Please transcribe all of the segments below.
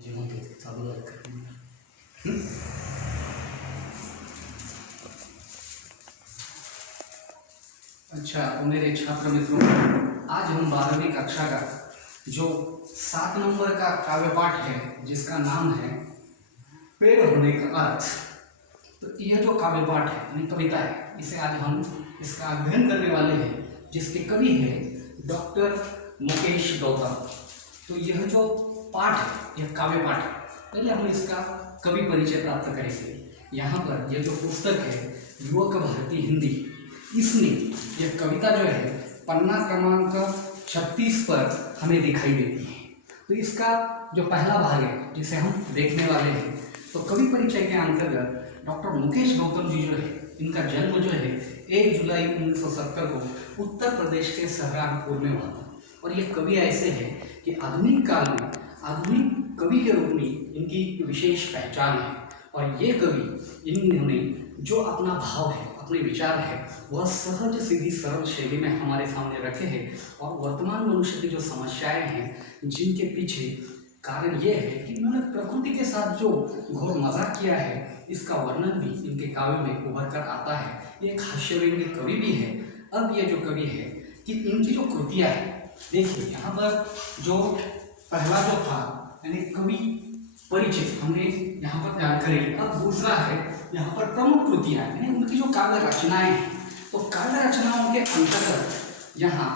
जीवन के चालू रखें। अच्छा, तो मेरे छात्र मित्रों, आज हम 12वीं कक्षा का जो 7 नंबर का काव्य पाठ है जिसका नाम है पेड़ होने का अर्थ, तो यह जो काव्य पाठ है यानी कविता है, इसे आज हम इसका अध्ययन करने वाले हैं, जिसके कवि है डॉक्टर मुकेश गौतम। तो यह जो पाठ है यह काव्य पाठ है। पहले हम इसका कवि परिचय प्राप्त करेंगे। यहाँ पर यह जो पुस्तक है युवक भारती हिंदी, इसमें यह कविता जो है पन्ना क्रमांक 36 पर हमें दिखाई देती है। तो इसका जो पहला भाग है जिसे हम देखने वाले हैं, तो कवि परिचय के अंतर्गत डॉक्टर मुकेश गौतम जी जो है, इनका जन्म जो है 1 जुलाई 1970 को उत्तर प्रदेश के सहारनपुर में हुआ था। और ये कवि ऐसे हैं कि आधुनिक काल में आधुनिक कवि के रूप में इनकी विशेष पहचान है। और ये कवि इन्होंने जो अपना भाव है, अपने विचार है, वह सहज सीधी सरल शैली में हमारे सामने रखे हैं। और वर्तमान मनुष्य की जो समस्याएं हैं, जिनके पीछे कारण ये है कि इन्होंने प्रकृति के साथ जो घोर मजाक किया है, इसका वर्णन भी इनके काव्य में उभर कर आता है। ये एक हास्यव्यंग्य कवि भी है। अब ये जो कवि है कि इनकी जो कृतियाँ है, देखिए यहाँ पर जो पहला जो था यानी कवि परिचय हमने यहाँ पर तैयार करेंगे। अब दूसरा है यहाँ पर प्रमुख कृतियाँ यानी उनकी जो काव्य रचनाएं हैं। तो काव्य रचनाओं के अंतर्गत यहाँ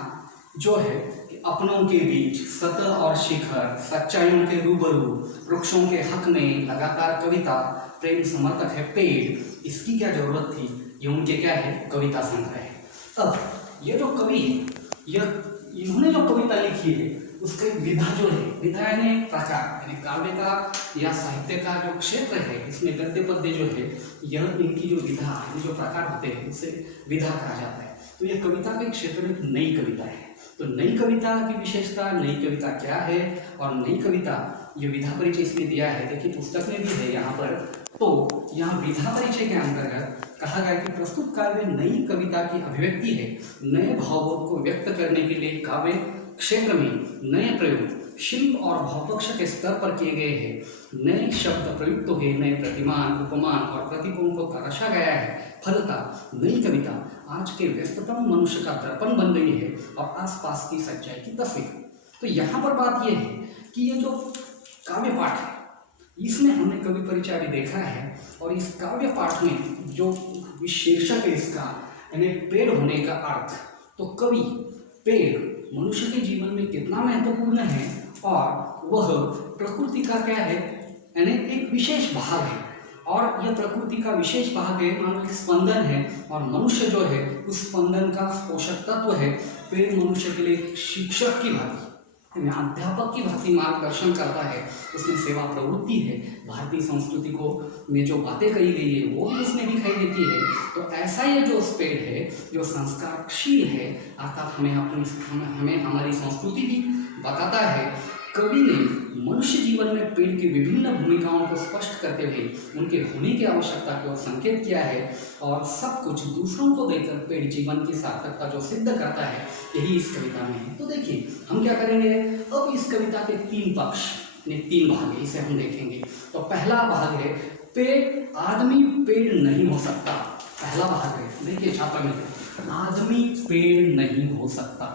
जो है कि अपनों के बीच, सतह और शिखर, सच्चाइयों के रूबरू, वृक्षों के हक में, लगातार कविता, प्रेम समर्थक है पेड़, इसकी क्या जरूरत थी, ये उनके क्या है कविता संग्रह है। अब ये जो कवि है, यह इन्होंने जो कविता लिखी है उसकी विधा जो है, विधा यानी प्रकार यानी काव्य का या साहित्य का जो क्षेत्र है, इसमें गद्य पद्य जो है, यह इनकी जो विधा यानी जो प्रकार होते हैं उसे विधा कहा जाता है। तो यह कविता के क्षेत्र में नई कविता है। तो नई कविता की विशेषता, नई कविता क्या है और नई कविता ये विधा परिचय इसमें दिया है। देखिए पुस्तक में भी है यहाँ पर। तो यहाँ विधा परिचय के अंतर्गत कहा गया कि प्रस्तुत काव्य नई कविता की अभिव्यक्ति है। नए भावों को व्यक्त करने के लिए काव्य क्षेत्र में नए प्रयोग शिल्प और भावपक्ष के स्तर पर किए गए हैं। नए शब्द प्रयुक्त हुए, नए प्रतिमान, उपमान और प्रतीकों को तराशा गया है। फलतः नई कविता आज के व्यस्ततम मनुष्य का दर्पण बन गई है और आसपास की सच्चाई की तस्वीर। तो यहाँ पर बात यह है कि ये जो काव्य पाठ है, इसमें हमने कवि परिचय भी देखा है। और इस काव्य पाठ में जो शीर्षक है इसका यानी पेड़ होने का अर्थ, तो कवि पेड़ मनुष्य के जीवन में कितना महत्वपूर्ण है और वह प्रकृति का क्या है यानी एक विशेष भाग है। और यह प्रकृति का विशेष भाग है, मानो एक स्पंदन है, और मनुष्य जो है उस स्पंदन का पोषक तत्व है। पेड़ मनुष्य के लिए एक शिक्षक की भांति, अध्यापक की भांति मार्गदर्शन करता है। उसमें सेवा प्रवृत्ति है। भारतीय संस्कृति को में जो बातें कही गई है वो भी उसमें दिखाई देती है। तो ऐसा ये जो पेड़ है जो संस्कारशील है, अर्थात हमें हमारी संस्कृति भी बताता है। कवि ने मनुष्य जीवन में पेड़ की विभिन्न भूमिकाओं को स्पष्ट करते हुए उनके होने की आवश्यकता की ओर संकेत किया है। और सब कुछ दूसरों को देकर पेड़ जीवन की सार्थकता जो सिद्ध करता है, यही इस कविता में है। तो देखिए हम क्या करेंगे, अब इस कविता के 3 पक्ष ने 3 भाग है, इसे हम देखेंगे। तो पहला भाग है पेड़, आदमी पेड़ नहीं हो सकता। पहला भाग है, देखिए छात्र मित्र, आदमी पेड़ नहीं हो सकता।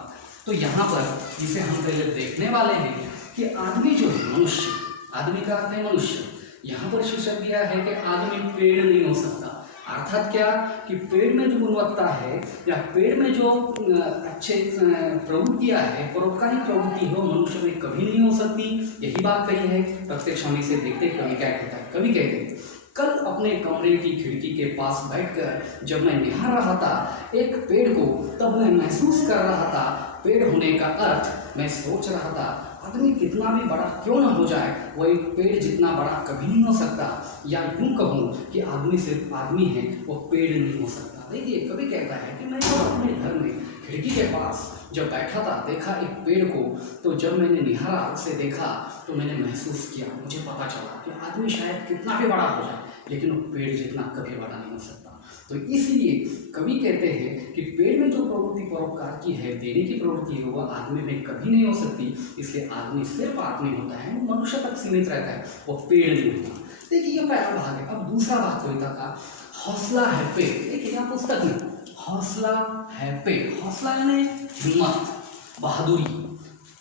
तो यहाँ पर जिसे हम पहले देखने वाले हैं कि आदमी जो है मनुष्य, आदमी का अर्थ है मनुष्य। यहाँ पर शीर्षक दिया है कि आदमी पेड़ नहीं हो सकता। अर्थात क्या कि पेड़ में जो गुणवत्ता है या पेड़ में जो अच्छे प्रवृत्तियाँ है, परोपकारी प्रवृत्ति हो, मनुष्य में कभी नहीं हो सकती। यही बात कही है। प्रत्यक्ष हम इसे देखते कवि क्या कहता है। कवि कहते हैं, कल अपने कमरे की खिड़की के पास बैठकर जब मैं निहार रहा था एक पेड़ को, तब मैं महसूस कर रहा था पेड़ होने का अर्थ। मैं सोच रहा था आदमी कितना भी बड़ा क्यों ना हो जाए, वो एक पेड़ जितना बड़ा कभी नहीं हो सकता। या यूं कहूँ कि आदमी सिर्फ आदमी है, वो पेड़ नहीं हो सकता। देखिए कवि कहता है कि मैं अपने घर में खिड़की के पास जब बैठा था, देखा एक पेड़ को, तो जब मैंने निहारा, उसे देखा, तो मैंने महसूस किया, मुझे पता चला कि आदमी शायद कितना भी बड़ा हो जाए, लेकिन वो पेड़ जितना कभी बड़ा नहीं हो सकता। तो इसलिए कवि कहते हैं कि पेड़ में जो प्रवृत्ति परोपकार की है, देने की प्रवृत्ति है, वह आदमी में कभी नहीं हो सकती। इसलिए आदमी सिर्फ आदमी होता है, वो मनुष्य तक सीमित रहता है, वो पेड़ नहीं होता। देखिए ये पहला भाग है। अब दूसरा भाग कविता का, हौसला है पेड़। देखिए यहाँ पुस्तक में हौसला है पेड़, हौसला यानी हिम्मत, बहादुरी,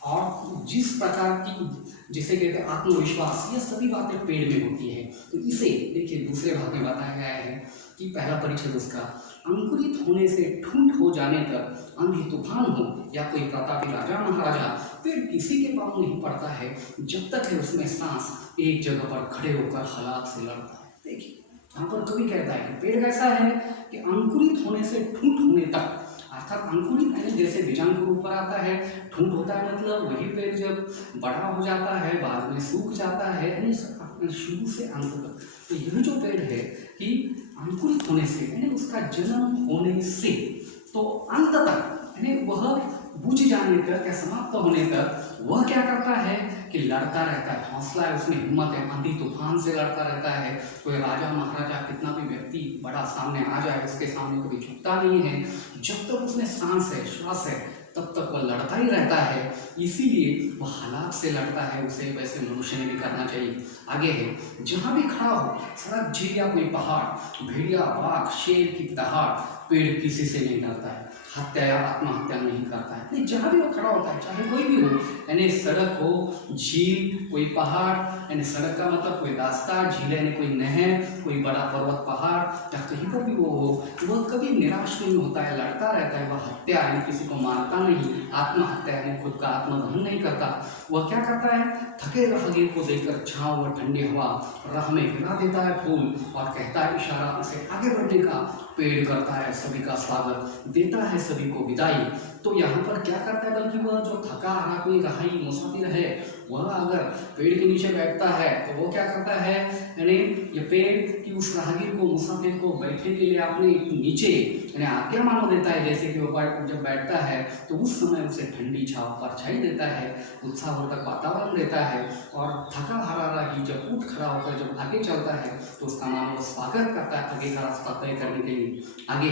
और जिस प्रकार की जिसे कहते हैं आत्मविश्वास, ये सभी बातें पेड़ में होती है। तो इसे देखिए दूसरे भाग में बताया गया है कि पहला परिच्छेद उसका, अंकुरित होने से ठूंठ हो जाने तक, आंधी तूफान हो या कोई प्रतापी राजा महाराजा, पेड़ किसी के पाँव नहीं पड़ता है जब तक है उसमें सांस, एक जगह पर खड़े होकर हालात से लड़ता है। देखिए यहाँ पर कवि कहता है कि पेड़ कैसा है कि अंकुरित होने से ठूंठ होने तक, अर्थात अंकुरित यानी जैसे बीजांकुर ऊपर आता है, ठूंठ होता है मतलब वही पेड़ जब बड़ा हो जाता है बाद में सूख जाता है, यानी शुरू से अंत तक। तो यह जो पेड़ है कि अंकुरित होने से यानी उसका जन्म होने से तो अंत तक, यानी वह बुझ जाने तक या समाप्त होने तक वह क्या करता है कि लड़ता रहता है। हौसला है, उसमें हिम्मत है, आंधी तूफान से लड़ता रहता है। कोई राजा महाराजा कितना भी व्यक्ति बड़ा सामने आ जाए उसके सामने कभी झुकता नहीं है। जब तक उसमें सांस है, श्वास है, तब तक वह लड़ता ही रहता है। इसीलिए वह हालात से लड़ता है, उसे वैसे मनुष्य ने भी करना चाहिए। आगे है, जहाँ भी खड़ा हो, सड़क, झील या कोई पहाड़, भेड़िया, बाघ, शेर की दहाड़, पेड़ किसी से नहीं डरता है, हत्या या आत्महत्या नहीं करता है। नहीं, जहाँ भी वो खड़ा होता है, चाहे कोई भी हो, यानी सड़क हो, झील, कोई पहाड़, यानी सड़क का मतलब कोई रास्ता, झील यानी कोई नहर, कोई बड़ा पर्वत, पहाड़, या कहीं पर भी वो हो, वह कभी निराश नहीं होता है, लड़ता रहता है। वह हत्या यानी किसी को मारता नहीं, आत्महत्या यानी खुद का आत्मदहन नहीं करता। वह क्या करता है, थके राहगीर को देकर छाँव और ठंडी हवा, राह में गिरा देता है फूल और कहता है इशारा उसे आगे बढ़ने का, पेड़ करता है सभी का स्वागत, देता है सभी को विदाई। तो यहाँ पर क्या करता है, बल्कि वह जो थका हारा कोई राही मुसाफिर है, वह अगर पेड़ के नीचे बैठता है तो वो क्या करता है, यानी ये पेड़ कि उस राहगीर को, मुसाफिर को बैठने के लिए अपने नीचे यानी आज्ञा मानो देता है। जैसे कि वो जब बैठता है तो उस समय उसे ठंडी छांव, परछाई देता है, उत्साहवर्धक वातावरण देता है। और थका हारा राही जब उठ खड़ा होकर जब आगे चलता है तो उसका नाम वो स्वागत करता है आगे का रास्ता तय करने के लिए। आगे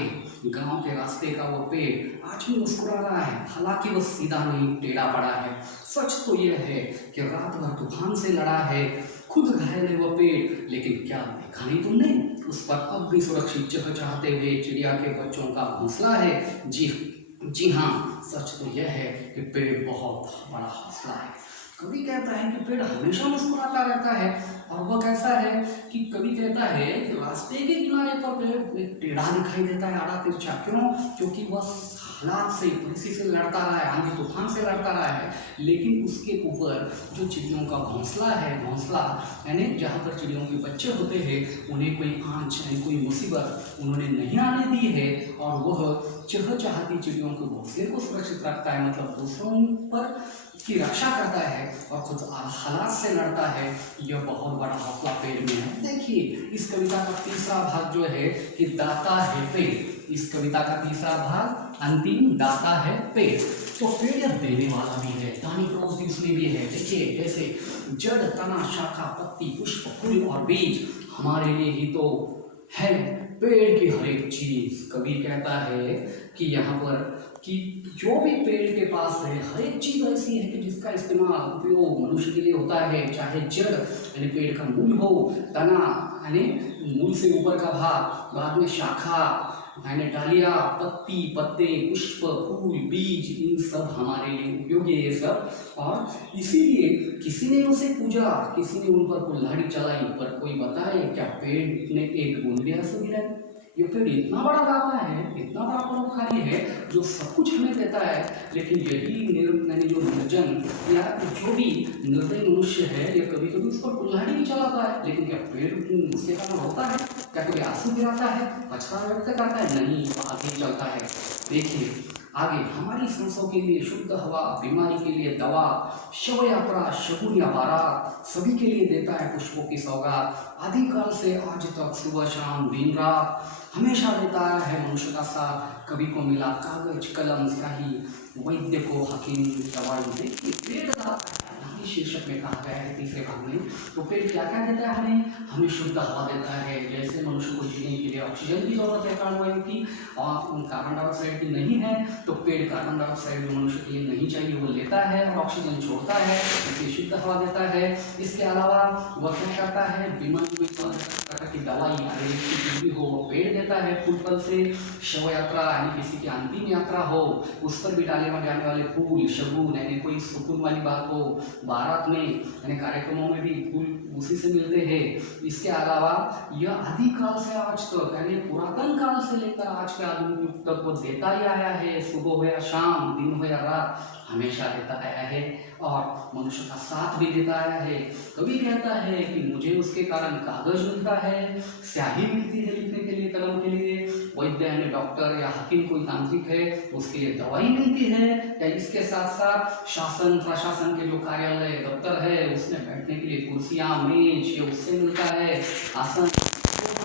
गांव के रास्ते का वो पेड़ आज भी मुस्कुरा रहा है, हालांकि वो सीधा नहीं टेढ़ा पड़ा है। सच तो यह है कि रात भर तूफान से लड़ा है, खुद घायल है वो पेड़, लेकिन क्या देखा नहीं तुमने, उस पर अब भी सुरक्षित चहचहाते हुए चिड़िया के बच्चों का घोंसला है। जी हाँ, सच तो यह है कि पेड़ बहुत बड़ा हौसला है। कवि कहता है कि पेड़ हमेशा मुस्कुराता रहता है। और वह कैसा है कि कवि कहता है कि रास्ते के किनारे पर पेड़ टेढ़ा दिखाई देता है, आड़ा तिरछा। क्यों? क्योंकि वह हालात से, परिस्थिति से लड़ता रहा है, आंधी तूफान से लड़ता रहा है, लेकिन उसके ऊपर जो चिड़ियों का घोंसला है, घोंसला यानी जहाँ पर चिड़ियों के बच्चे होते हैं, उन्हें कोई आंच यानी कोई मुसीबत उन्होंने नहीं आने दी है। और वह चहचहाती चिड़ियों के घोंसले को सुरक्षित रखता है, मतलब दूसरों पर की रक्षा करता है और खुद हालात से लड़ता है। यह बहुत बड़ा हौसला पेड़ में है। देखिए इस कविता का तीसरा भाग जो है कि दाता है पेड़। इस कविता का तीसरा भाग अंतिम, दाता है पेड़। तो पेड़ यह देने वाला भी है, दानी प्रवृत्ति उसमें भी है। देखिए जैसे जड़, तना, शाखा, पत्ती, पुष्प, फूल और बीज हमारे लिए ही तो है पेड़ की हर एक चीज। कवि कहता है कि यहाँ पर कि जो भी पेड़ के पास है हर एक चीज ऐसी है कि जिसका इस्तेमाल, उपयोग मनुष्य के लिए होता है। चाहे जड़ यानी पेड़ का मूल हो, तना यानी मूल से ऊपर का भाग, बाद में शाखा यानी डालियाँ, पत्ती, पत्ते, पुष्प, फूल, बीज, इन सब हमारे लिए उपयोगी है ये सब। और इसीलिए किसी ने उसे पूजा, किसी ने उन पर कुल्हाड़ी चलाई, पर कोई बताए क्या पेड़ ने एक बूंद भी आंसू गिराए। ये पेड़ इतना बड़ा दाता है, इतना बड़ा परोपकारी है, जो सब कुछ हमें देता है। लेकिन यही यानी जो निर्जन या जो भी निर्दयी मनुष्य है, ये कभी कभी उस पर कुल्हाड़ी भी चलाता है। लेकिन क्या पेड़ उसके कारण होता है? क्या कभी आंसू गिराता है, पछतावा व्यक्त करता है? नहीं, वो आगे चलता है। देखिए आगे, हमारी सांसों के लिए शुद्ध हवा, बीमारी के लिए दवा, शव यात्रा, शगुन या बारात, सभी के लिए देता है पुष्पों की सौगात। आदिकाल से आज तक, सुबह शाम दिन रात, हमेशा देता है मनुष्य का साथ। कवि को मिला कागज, कलम, स्याही, वैद्य को हकीम, दवाई। देखिए पेड़ दाता है, शीर्षक में कहा गया है तीसरे भाग में। तो पेड़ क्या क्या देता है हमें? हमें शुद्ध हवा देता है, जैसे मनुष्य को जीने के लिए ऑक्सीजन की जरूरत है प्राणवायु की, और कार्बन डाइऑक्साइड की नहीं है, तो पेड़ कार्बन डाइऑक्साइड जो मनुष्य के लिए नहीं चाहिए वो लेता है और ऑक्सीजन छोड़ता है, इसलिए शुद्ध हवा देता है। इसके अलावा वह क्या करता है? बीमारी की दवाई भी हो वो पेड़ देता है। फूल फल से शव यात्रा यानी किसी की अंतिम यात्रा हो उस पर भी डाले जाने वाले फूल, शगुन यानी कोई सुकून वाली बात हो, बारात में यानी कार्यक्रमों में भी फूल उसी से मिलते हैं। इसके अलावा यह आदिकाल से आज तक यानी पुरातन काल से लेकर आज के आधुनिक युग तक वो देता ही आया है। सुबह हो या शाम, दिन हो या रात, हमेशा देता आया है और मनुष्य का साथ भी देता आया है। कभी कहता है कि मुझे उसके कारण कागज मिलता है, स्याही मिलती है लिखने के लिए, कलम के लिए, वैद्य यानी डॉक्टर या हकीम कोई तांत्रिक है उसके लिए दवाई मिलती है, या इसके साथ साथ शासन प्रशासन के जो कार्यालय दफ्तर है उसमें बैठने के लिए कुर्सियाँ मेज ये उससे मिलता है। आसन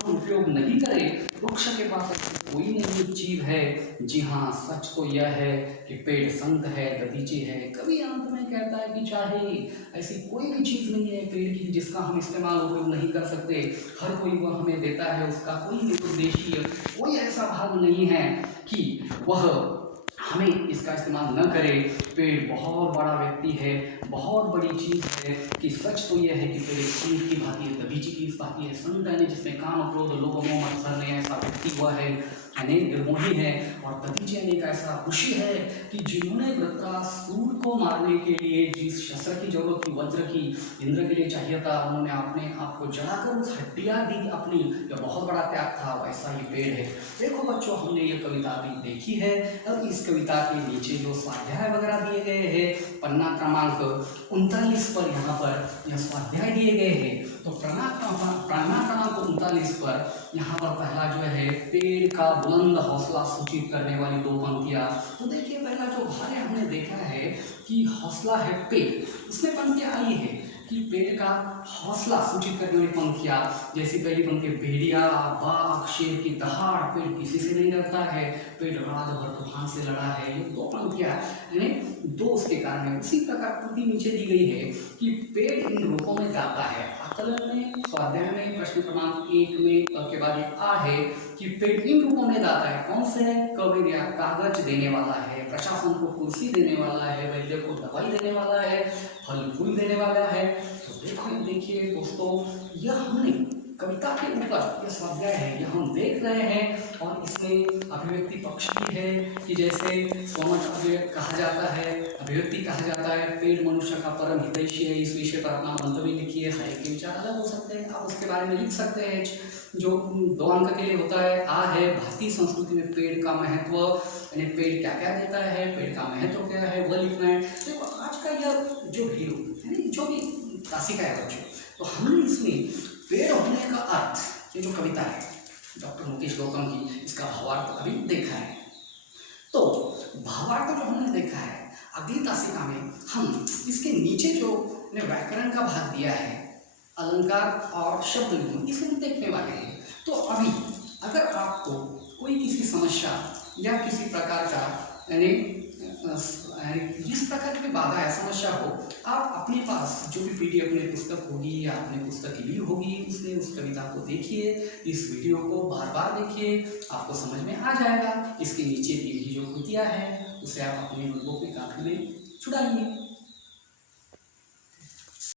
उपयोग नहीं करें, वृक्ष के पास ऐसी कोई नहीं चीज है। जी हाँ, सच तो यह है कि पेड़ संत है, दधीची है। कभी अंत में कहता है कि चाहे ऐसी कोई भी चीज नहीं है पेड़ की जिसका हम इस्तेमाल उपयोग नहीं कर सकते, हर कोई वह हमें देता है, उसका कोई निर्देशीय कोई ऐसा भाग नहीं है कि वह हमें इसका इस्तेमाल न करें। पेड़ बहुत बड़ा व्यक्ति है, बहुत बड़ी चीज़ है कि सच तो यह है कि पेड़ संत की भांति है, दधीची की भांति है। संत यानी जिसमें काम क्रोध लोभ मोह मत्सर नहीं, ऐसा व्यक्ति वह है यानी निर्मोही है। और दधीची यानी एक ऐसा ऋषि है कि जिन्होंने वृत्रासुर को मारने के लिए जिस शस्त्र की जरूरत थी, वज्र की, इंद्र के लिए चाहिए था, उन्होंने अपने आप को जलाकर उस हड्डियाँ दी अपनी। यह बहुत बड़ा त्याग था। वैसा ही पेड़ है। देखो बच्चों, हमने ये कविता भी देखी है। अब इस कविता के नीचे जो स्वाध्याय वगैरह दिए गए हैं पन्ना क्रमांक 39 पर, यहाँ पर यह स्वाध्याय दिए गए हैं। तो पन्ना क्रमांक 39 पर यहाँ पर पहला जो है पेड़ का बुलंद हौसला सूचित करने वाली दो पंक्तियाँ। तो देखिए, पहला जो भाग हमने देखा है कि हौसला है पेड़, उसमें पंक्तियाँ आई है कि पेड़ का हौसला सूचित करने वाली पंक्तियाँ, जैसी पहली पंक्ति भेड़िया बाघ शेर की दहाड़, पेड़ किसी से नहीं डरता है, पेड़ रात भर तूफान से लड़ा है। ये दो पंक्तियाँ यानी दो उसके कारण है। उसी प्रकार पंक्ति नीचे दी गई है कि पेड़ इन रूपों में गाता है। आकलन में स्वाध्याय में प्रश्न क्रमांक 1 में के बाद एक आ है कि पेड़ इन रूपों में गाता है। कौन से? कवि या कागज देने वाला है, प्रशासन को कुर्सी देने वाला है, वैद्य को दवाई देने वाला है, फल फूल देने वाला है। तो देखिए दोस्तों, यह हमने कविता के ऊपर यह स्वाध्याय है, यह हम देख रहे हैं। और इसमें अभिव्यक्ति पक्ष भी है कि जैसे स्वमत अभिव्यक्ति कहा जाता है, अभिव्यक्ति कहा जाता है, पेड़ मनुष्य का परम हितैषी है। इस विषय पर अपना मंतव्य लिखिए। हर एक के विचार अलग हो सकते हैं, आप उसके बारे में लिख सकते हैं। जो 2 अंक के लिए होता है आ है भारतीय संस्कृति में पेड़ का महत्व, यानी पेड़ क्या क्या देता है, पेड़ का महत्व क्या है, वह लिखना है। देखो, आज का यह जो हीरो यानी जो भी क्लासिका है बच्चों, तो हमने इसमें पेड़ होने का अर्थ, ये जो कविता है डॉक्टर मुकेश गौतम की, इसका भावार्थ अभी देखा है। तो भावार्थ जो हमने देखा है, अगली तासिका में हम इसके नीचे जो व्याकरण का भाग दिया है, अलंकार और शब्द निगम, इसे हम देखने वाले हैं। तो अभी अगर आपको कोई किसी समस्या या किसी प्रकार का यानी जिस प्रकार की बाधा या समस्या हो, आप अपने पास जो भी PDF में पुस्तक होगी या आपने पुस्तक ली होगी उसमें उस कविता को देखिए, इस वीडियो को बार बार देखिए, आपको समझ में आ जाएगा। इसके नीचे दी हुई जो कृतियाँ हैं उसे आप अपनी नोटबुक में कापी में छुड़ाइए।